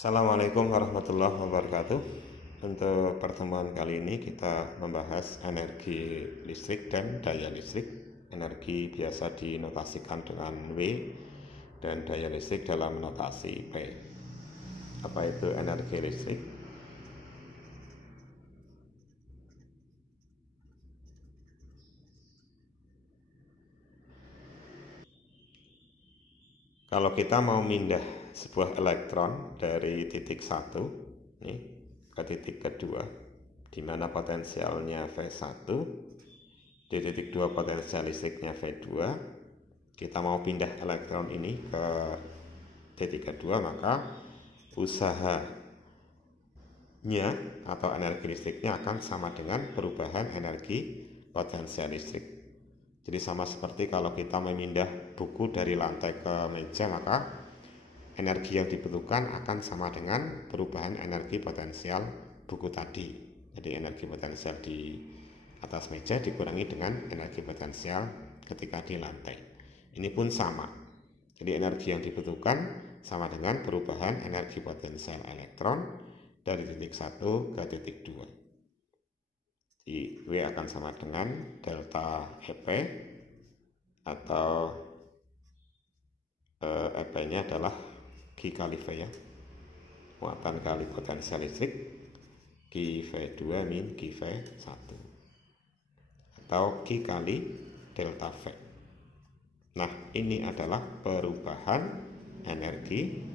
Assalamualaikum warahmatullahi wabarakatuh. Untuk pertemuan kali ini kita membahas energi listrik dan daya listrik. Energi biasa dinotasikan dengan W dan daya listrik dalam notasi P. Apa itu energi listrik? Kalau kita mau mindah sebuah elektron dari titik 1 nih, ke titik kedua, di mana potensialnya V1, di titik 2 potensial listriknya V2, kita mau pindah elektron ini ke titik kedua, maka usahanya atau energi listriknya akan sama dengan perubahan energi potensial listrik. Jadi sama seperti kalau kita memindah buku dari lantai ke meja, maka energi yang dibutuhkan akan sama dengan perubahan energi potensial buku tadi. Jadi energi potensial di atas meja dikurangi dengan energi potensial ketika di lantai. Ini pun sama. Jadi energi yang dibutuhkan sama dengan perubahan energi potensial elektron dari titik 1 ke titik 2. W akan sama dengan delta EP, atau EP nya adalah Q kali V ya, muatan kali potensial listrik, Q V2 min Q V1, atau Q kali delta V. Nah, ini adalah perubahan energi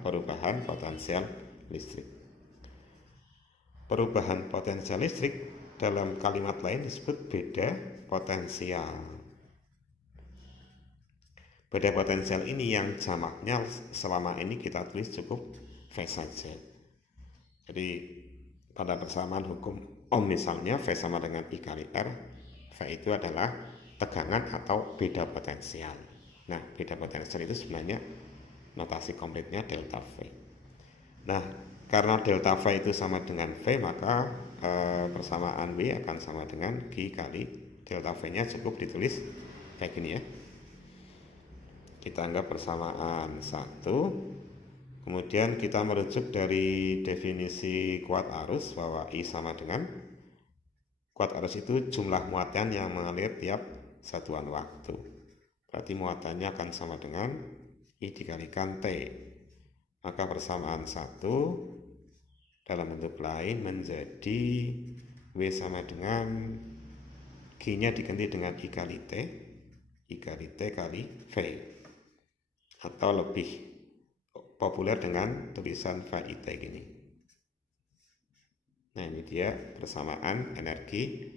perubahan potensial listrik. Perubahan potensial listrik dalam kalimat lain disebut beda potensial. Beda potensial ini yang jamaknya selama ini kita tulis cukup V saja. Jadi pada persamaan hukum Ohm misalnya V sama dengan I kali R, V itu adalah tegangan atau beda potensial. Nah, beda potensial itu sebenarnya notasi komplitnya delta V. Nah, karena delta V itu sama dengan V, maka persamaan W akan sama dengan Q kali delta V nya cukup ditulis kayak gini ya. Kita anggap persamaan 1. Kemudian kita merujuk dari definisi kuat arus bahwa I sama dengan kuat arus itu jumlah muatan yang mengalir tiap satuan waktu. Berarti muatannya akan sama dengan I dikalikan T. Maka persamaan 1 dalam bentuk lain menjadi W sama dengan Q-nya diganti dengan I kali T kali V, atau lebih populer dengan tulisan VIT gini. Nah, ini dia persamaan energi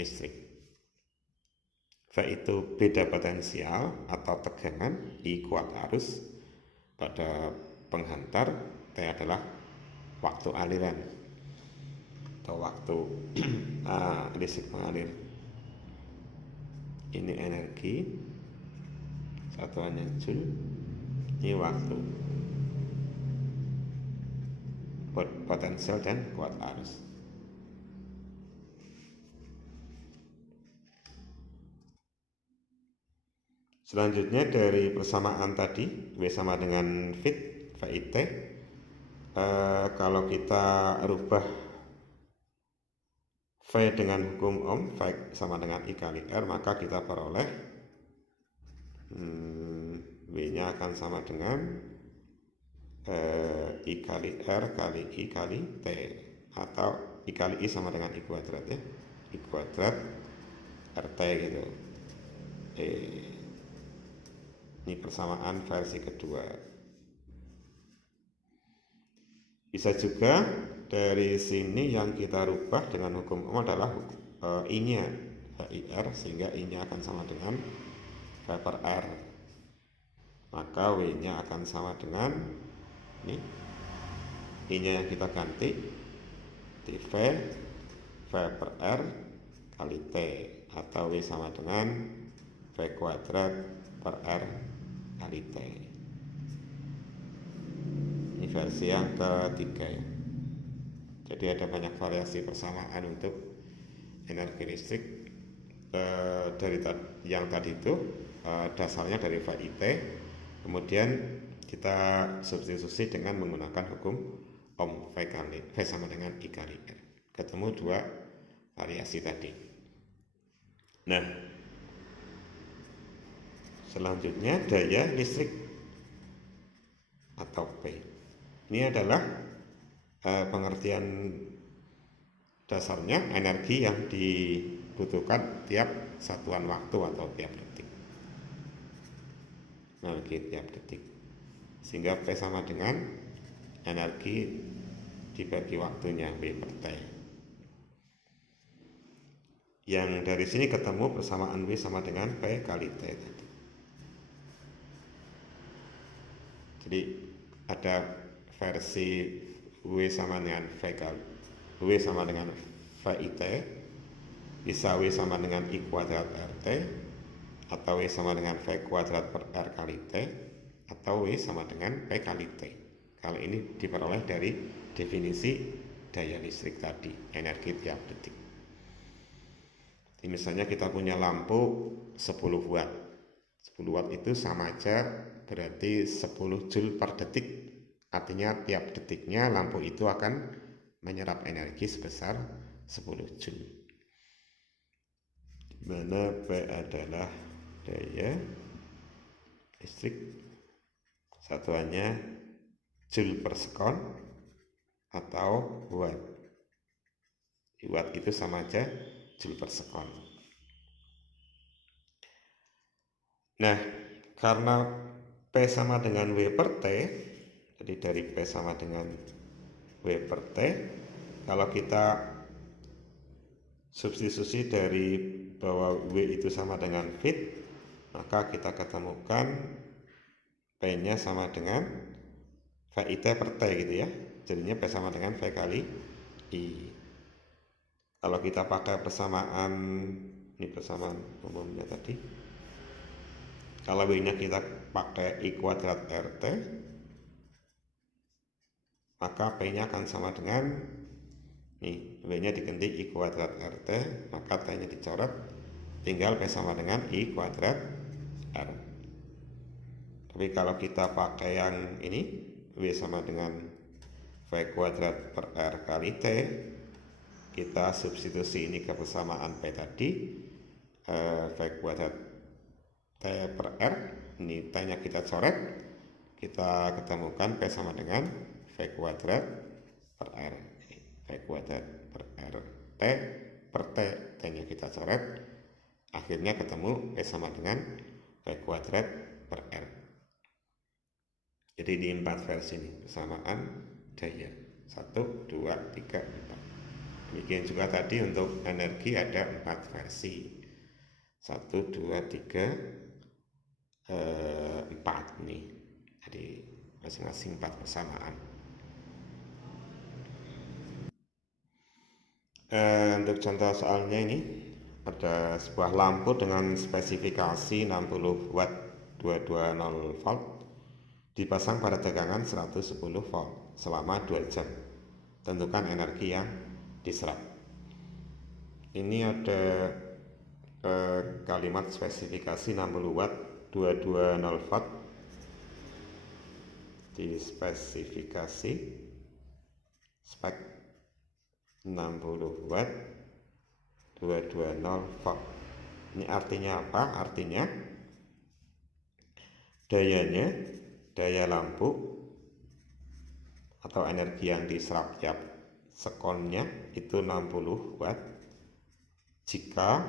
listrik. V itu beda potensial atau tegangan, I kuat arus pada penghantar, T adalah waktu aliran atau waktu listrik mengalir. Ini energi, satuannya Joule, ini waktu, potensial dan kuat arus. Selanjutnya dari persamaan tadi W sama dengan VIT, kalau kita rubah V dengan hukum Ohm, V sama dengan I kali R, maka kita peroleh W nya akan sama dengan I kali R kali I kali T, atau I kali I sama dengan I kuadrat ya, I kuadrat RT gitu. Ini persamaan versi kedua. Bisa juga dari sini yang kita rubah dengan hukum Ohm adalah I-nya, VIR, sehingga I-nya akan sama dengan V per R. Maka W-nya akan sama dengan ini, I-nya yang kita ganti V per R kali T, atau W sama dengan V kuadrat per R kali T. Ini versi yang ketiga ya. Jadi ada banyak variasi persamaan untuk energi listrik. Dari yang tadi itu dasarnya dari VIT, kemudian kita substitusi dengan menggunakan hukum Ohm, V sama dengan I kali R. Ketemu dua variasi tadi. Nah, selanjutnya daya listrik atau P. Ini adalah pengertian dasarnya energi yang dibutuhkan tiap satuan waktu atau tiap detik. Energi tiap detik. Sehingga P sama dengan energi dibagi waktunya W per T. Yang dari sini ketemu persamaan W sama dengan P kali T tadi. Jadi ada versi W sama dengan V kali W sama dengan VIT, bisa W sama dengan I kuadrat RT, atau W sama dengan V kuadrat per R kali T, atau W sama dengan P kali T. Kalau ini diperoleh dari definisi daya listrik tadi, energi tiap detik. Jadi misalnya kita punya lampu 10 watt. 10 watt itu sama aja berarti 10 joule per detik. Artinya tiap detiknya lampu itu akan menyerap energi sebesar 10 joule. Di mana P adalah daya listrik, satuannya joule per sekon atau watt. Watt itu sama aja joule per sekon. Nah, karena P sama dengan W per T, jadi dari P sama dengan W per T, kalau kita substitusi dari bahwa W itu sama dengan Vt, maka kita ketemukan P-nya sama dengan VIT per T gitu ya. Jadinya P sama dengan V kali I. Kalau kita pakai persamaan, ini persamaan umumnya tadi, kalau W-nya kita pakai I kuadrat RT, maka P-nya akan sama dengan, nih, W-nya diganti I kuadrat RT, maka T-nya dicoret, tinggal P sama dengan I kuadrat R. Tapi kalau kita pakai yang ini, W sama dengan V kuadrat per R kali T, kita substitusi ini ke persamaan P tadi, V kuadrat T per R, ini T-nya kita coret, kita ketemukan P sama dengan V kuadrat per R. V kuadrat per R T per T, T-nya kita coret, akhirnya ketemu P sama dengan V kuadrat per R. Jadi di 4 versi ini persamaan daya 1, 2, 3, 4. Demikian juga tadi untuk energi ada 4 versi, 1, 2, 3, 4 nih. Jadi masing-masing 4 persamaan. Untuk contoh soalnya ini ada sebuah lampu dengan spesifikasi 60 watt 220 volt dipasang pada tegangan 110 volt selama 2 jam. Tentukan energi yang diserap. Ini ada kalimat spesifikasi 60 watt 220 volt, di spesifikasi spek 60 watt 220 volt. Ini artinya apa? Artinya dayanya, daya lampu atau energi yang diserap tiap sekonnya itu 60 watt jika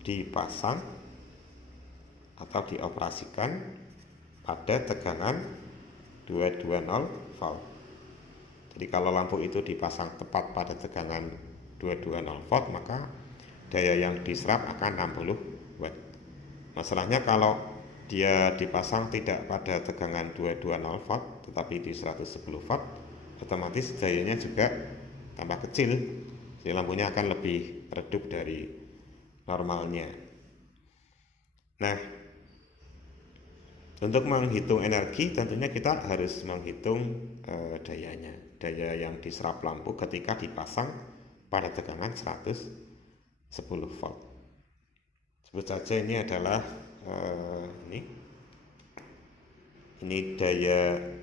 dipasang atau dioperasikan pada tegangan 220 volt. Jadi kalau lampu itu dipasang tepat pada tegangan 220 volt, maka daya yang diserap akan 60 watt. Masalahnya kalau dia dipasang tidak pada tegangan 220 volt tetapi di 110 volt, otomatis dayanya juga tambah kecil. Jadi lampunya akan lebih redup dari normalnya. Nah, untuk menghitung energi tentunya kita harus menghitung dayanya, daya yang diserap lampu ketika dipasang pada tegangan 110 volt. Sebut saja ini adalah ini Ini dayanya,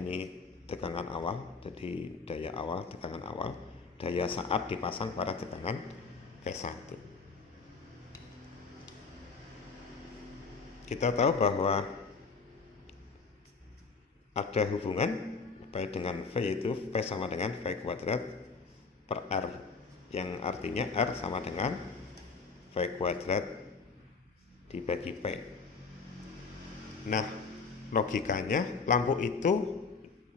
ini tegangan awal, jadi daya awal, tegangan awal, daya saat dipasang pada tegangan V1. Kita tahu bahwa ada hubungan baik dengan V, yaitu V sama dengan V kuadrat per R, yang artinya R sama dengan V kuadrat dibagi P. Nah, logikanya lampu itu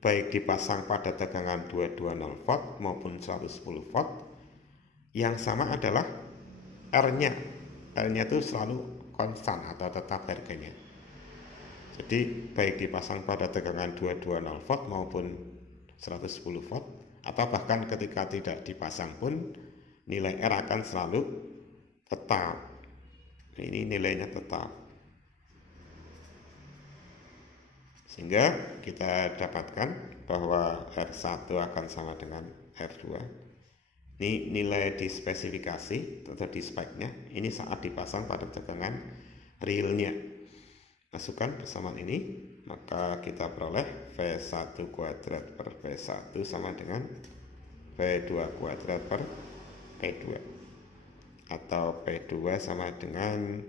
baik dipasang pada tegangan 220 volt maupun 110 volt, yang sama adalah R-nya. R-nya itu selalu konstan atau tetap harganya. Jadi baik dipasang pada tegangan 220 volt maupun 110 volt, atau bahkan ketika tidak dipasang pun nilai R akan selalu tetap. Ini nilainya tetap. Sehingga kita dapatkan bahwa R1 akan sama dengan R2. Ini nilai di spesifikasi atau di speknya, ini saat dipasang pada tegangan realnya. Masukkan persamaan ini, maka kita peroleh V1 kuadrat per V1 sama dengan V2 kuadrat per P2, atau P2 sama dengan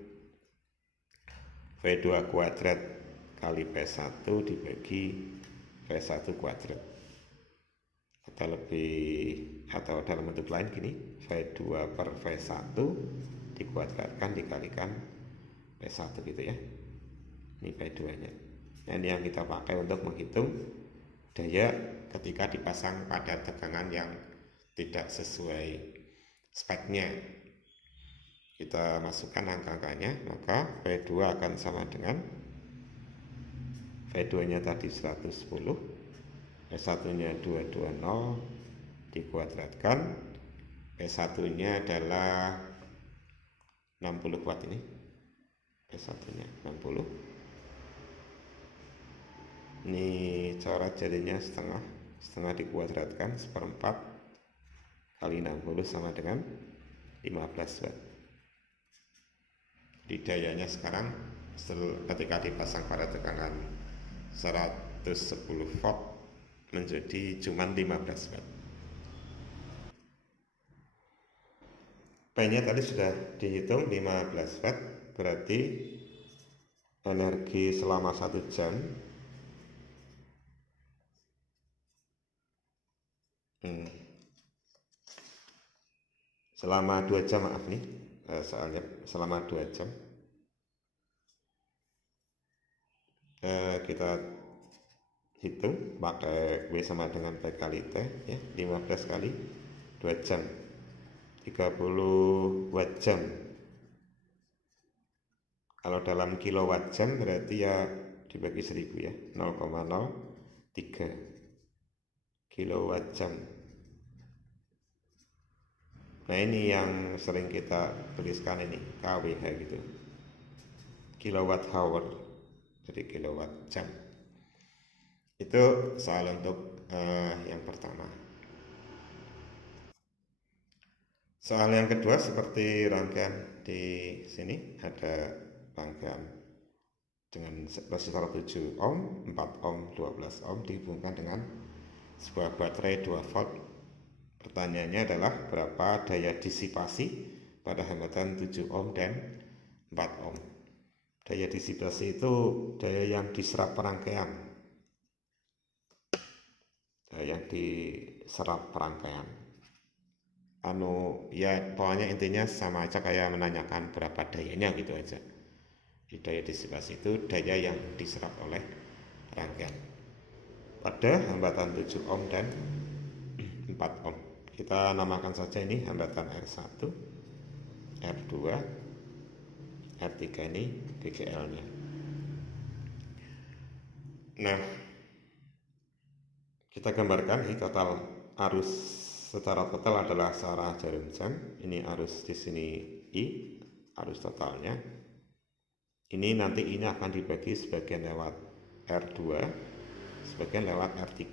V2 kuadrat kali P1 dibagi V1 kuadrat. Atau dalam bentuk lain gini, V2 per V1 dikuadratkan dikalikan P1 gitu ya. Ini P2 nya. Nah, ini yang kita pakai untuk menghitung daya ketika dipasang pada tegangan yang tidak sesuai speknya. Kita masukkan angka-angkanya, maka P2 akan sama dengan V2 nya tadi 110, P1 nya 220 dikuadratkan, P1 nya adalah 60 watt, ini P1 nya 60. Ini coret jadinya setengah dikuadratkan, seperempat kali 60 sama dengan 15 watt. Di dayanya sekarang ketika dipasang pada tegangan 110 volt menjadi cuma 15 watt. P-nya tadi sudah dihitung 15 watt, berarti energi selama 1 jam selama 2 jam, maaf nih, soalnya selama 2 jam kita hitung pakai W sama dengan P kali T ya, 15 kali 2 jam 30 watt jam. Kalau dalam kilowatt jam berarti ya dibagi 1000 ya, 0,03 kilowatt jam. Nah, ini yang sering kita tuliskan ini kWh gitu, kilowatt hour, jadi kilowatt jam. Itu soal untuk yang pertama. Soal yang kedua seperti rangkaian di sini, ada rangkaian dengan resistor 7 ohm, 4 ohm, 12 ohm dihubungkan dengan sebuah baterai 2 volt. Pertanyaannya adalah berapa daya disipasi pada hambatan 7 ohm dan 4 ohm. Daya disipasi itu daya yang diserap rangkaian. Daya yang diserap rangkaian. Ya pokoknya intinya sama aja kayak menanyakan berapa dayanya gitu aja. Di daya disipasi itu daya yang diserap oleh rangkaian pada hambatan 7 ohm dan 4 ohm. Kita namakan saja ini hambatan R1, R2, R3 ini GGL nya. Nah, kita gambarkan ini total arus secara total adalah searah jarum jam. Ini arus di sini I, arus totalnya. Ini nanti ini akan dibagi sebagian lewat R2, sebagian lewat R3.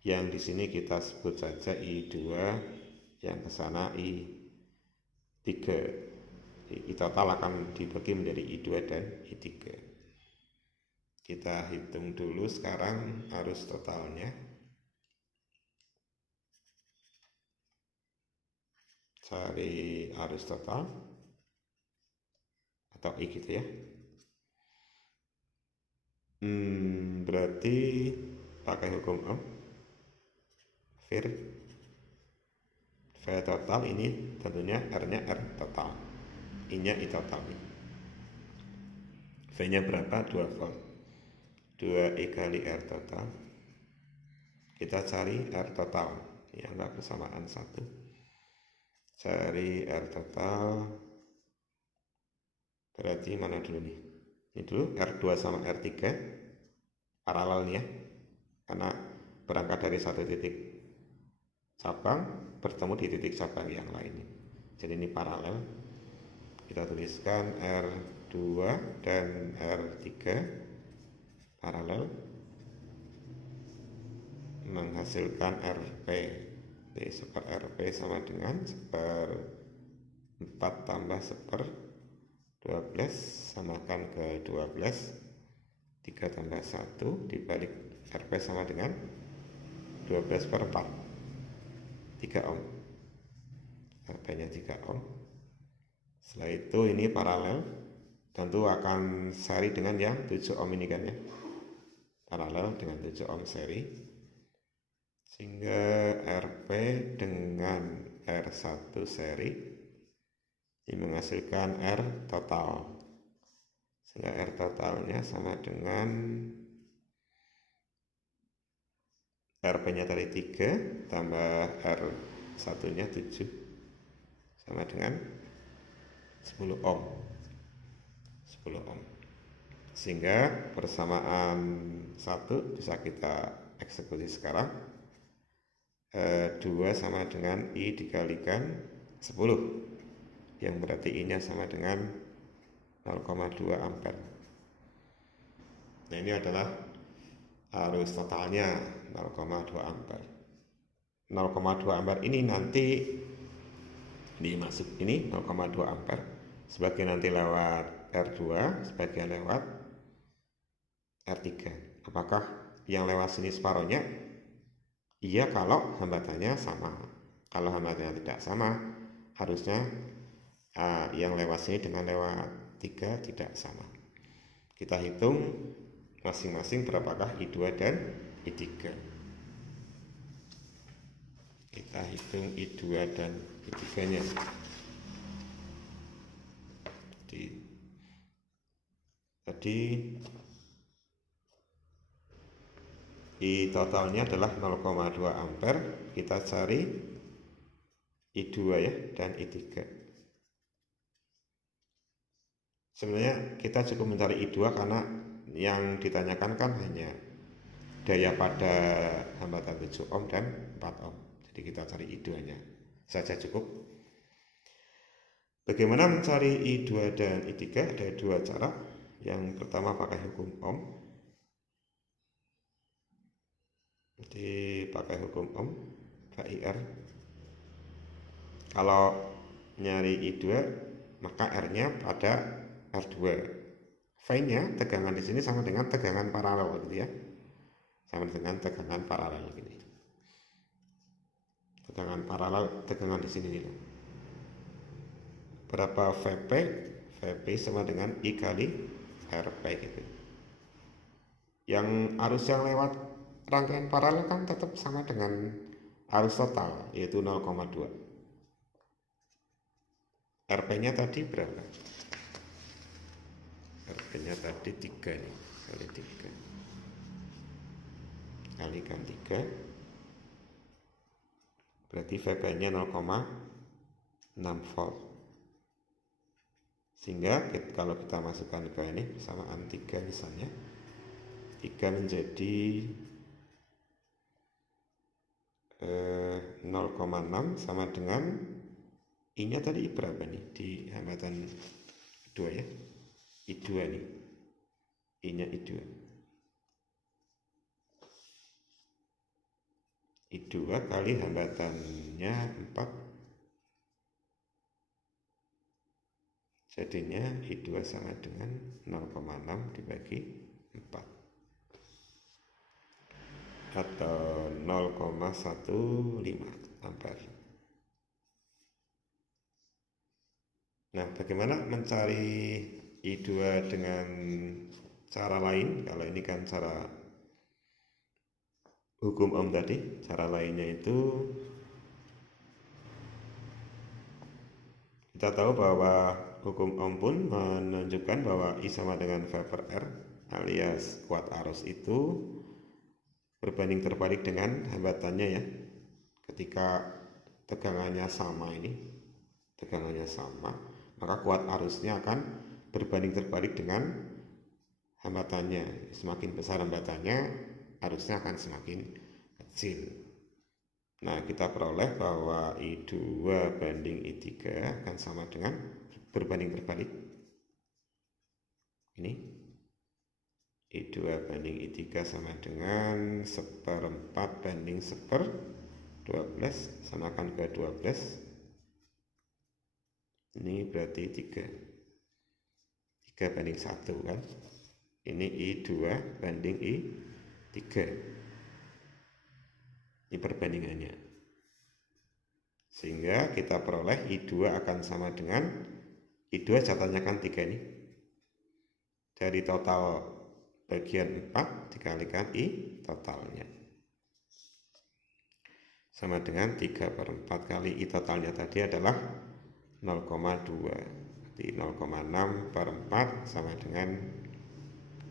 Yang di sini kita sebut saja I2, yang ke sana I3. I total akan dibagi menjadi I2 dan I3. Kita hitung dulu sekarang arus totalnya. Cari arus total atau I gitu ya. Berarti pakai hukum Ohm. V total ini tentunya R-nya R total, I-nya I total. V-nya berapa? 2 volt. 2I kali R total. Kita cari R total. Ya, enggak bersamaan 1. Cari R total. Berarti mana dulu nih? Ini dulu R2 sama R3 paralel nih ya. Karena berangkat dari satu titik cabang bertemu di titik cabang yang lain. Jadi ini paralel. Kita tuliskan R2 dan R3 paralel menghasilkan RP. Jadi seper RP sama dengan seper 4 tambah seper 12 samakan ke 12. 3 tambah 1 dibalik RP sama dengan 12 per 4, 3 ohm. RP-nya 3 ohm. Setelah itu ini paralel, tentu akan seri dengan yang 7 ohm ini kan ya, paralel dengan 7 ohm seri, sehingga RP dengan R1 seri ini menghasilkan R total, sehingga R totalnya sama dengan RP-nya tadi 3 tambah R1 nya 7 sama dengan 10 ohm. 10 ohm. Sehingga persamaan 1 bisa kita eksekusi sekarang. 2 sama dengan I dikalikan 10, yang berarti I nya sama dengan 0,2 ampere. Nah, ini adalah arus totalnya 0,2 ampere. 0,2 ampere ini nanti dimasuk ini 0,2 ampere, sebagian nanti lewat R2, sebagian lewat R3. Apakah yang lewat sini separohnya? Iya, kalau hambatannya sama. Kalau hambatannya tidak sama, harusnya yang lewat sini dengan lewat 3 tidak sama. Kita hitung masing-masing berapakah I2 dan I3. Kita hitung I2 dan I3 nya. Jadi I totalnya adalah 0,2 ampere. Kita cari I2 ya dan I3. Sebenarnya kita cukup mencari I2 karena yang ditanyakan kan hanya daya pada hambatan 7 ohm dan 4 ohm. Jadi kita cari I2 nya saja cukup. Bagaimana mencari I2 dan I3? Ada dua cara. Yang pertama pakai hukum Ohm. Jadi pakai hukum Ohm, KIR. Kalau nyari I2, maka R-nya pada R2. V-nya tegangan di sini sama dengan tegangan paralel gitu ya. Sama dengan tegangan paralel gini. Tegangan paralel, tegangan di sini nih. Berapa VP? VP sama dengan I kali RP gitu. Yang arus yang lewat rangkaian paralel kan tetap sama dengan arus total, yaitu 0,2. RP-nya tadi berapa? RP-nya tadi 3 nih, kali 3. Kalikan 3. Berarti VP-nya 0,6 volt. Sehingga kalau kita masukkan ke ini persamaan 3 misalnya, 3 menjadi 0,6 sama dengan I-nya tadi berapa nih di hambatan 2 ya? I2 nih. I-nya I2. I2 kali hambatannya 4. Jadinya I2 sama dengan 0,6 dibagi 4. atau 0,15 ampere. Nah, bagaimana mencari I2 dengan cara lain? Kalau ini kan cara hukum Ohm tadi, cara lainnya itu kita tahu bahwa hukum Ohm pun menunjukkan bahwa I sama dengan V per R alias kuat arus itu berbanding terbalik dengan hambatannya ya. Ketika tegangannya sama maka kuat arusnya akan berbanding terbalik dengan hambatannya. Semakin besar hambatannya, arusnya akan semakin kecil. Nah, kita peroleh bahwa I2 banding I3 akan sama dengan berbanding terbalik. Ini I2 banding I3 sama dengan 1/4 banding 1/12, samakan ke 12. Ini berarti 3 banding 1 kan. Ini I2 banding I3. Ini perbandingannya. Sehingga kita peroleh I2 akan sama dengan I2 catatnya kan 3 ini. Dari total bagian 4 dikalikan I totalnya. Sama dengan 3/4 kali I totalnya tadi adalah 0,2. Jadi 0,6/4 sama dengan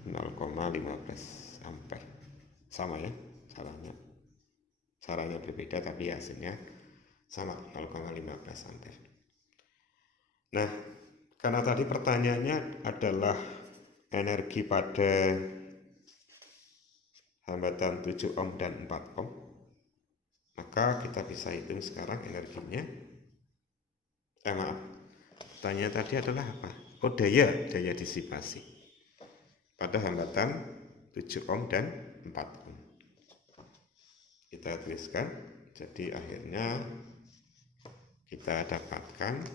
0,15 ampere. Sama ya caranya berbeda tapi hasilnya sama, 0,15 ampere. Nah, karena tadi pertanyaannya adalah energi pada hambatan 7 ohm dan 4 ohm, maka kita bisa hitung sekarang energinya. Pertanyaan tadi adalah apa? Oh, daya disipasi pada hambatan 7 ohm dan 4 ohm. Kita tuliskan, jadi akhirnya kita dapatkan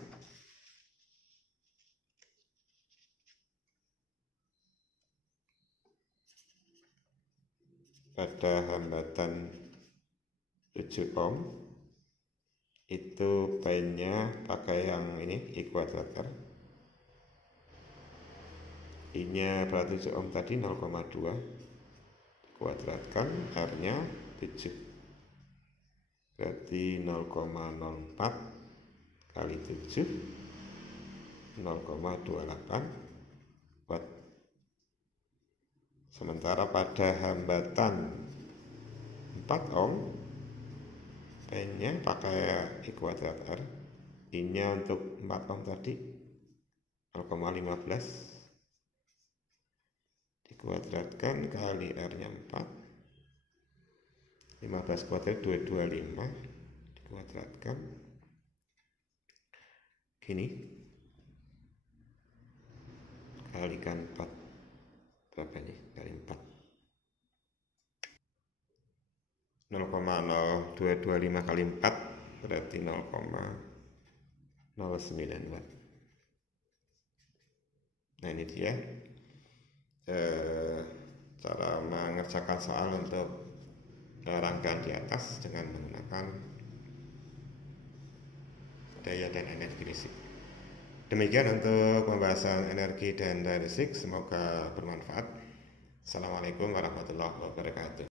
pada hambatan 7 ohm itu P-nya pakai yang ini I kuadrat R, I-nya berarti 7 ohm tadi 0,2 kuadratkan, R-nya 7 berarti 0,04 kali 7 0,28 watt. Sementara pada hambatan 4 ohm P-nya pakai I kuadrat R, I-nya untuk 4 ohm tadi 0,15 dikuadratkan kali R-nya 4, 15 kuadrat 225 dikuadratkan gini, kalikan 4, berapa ini kali 4, 0,0225 kali 4 berarti 0,09 watt. Nah, ini dia cara mengerjakan soal untuk rangkaian di atas dengan menggunakan daya dan energi listrik. Demikian untuk pembahasan energi dan daya listrik, semoga bermanfaat. Assalamualaikum warahmatullahi wabarakatuh.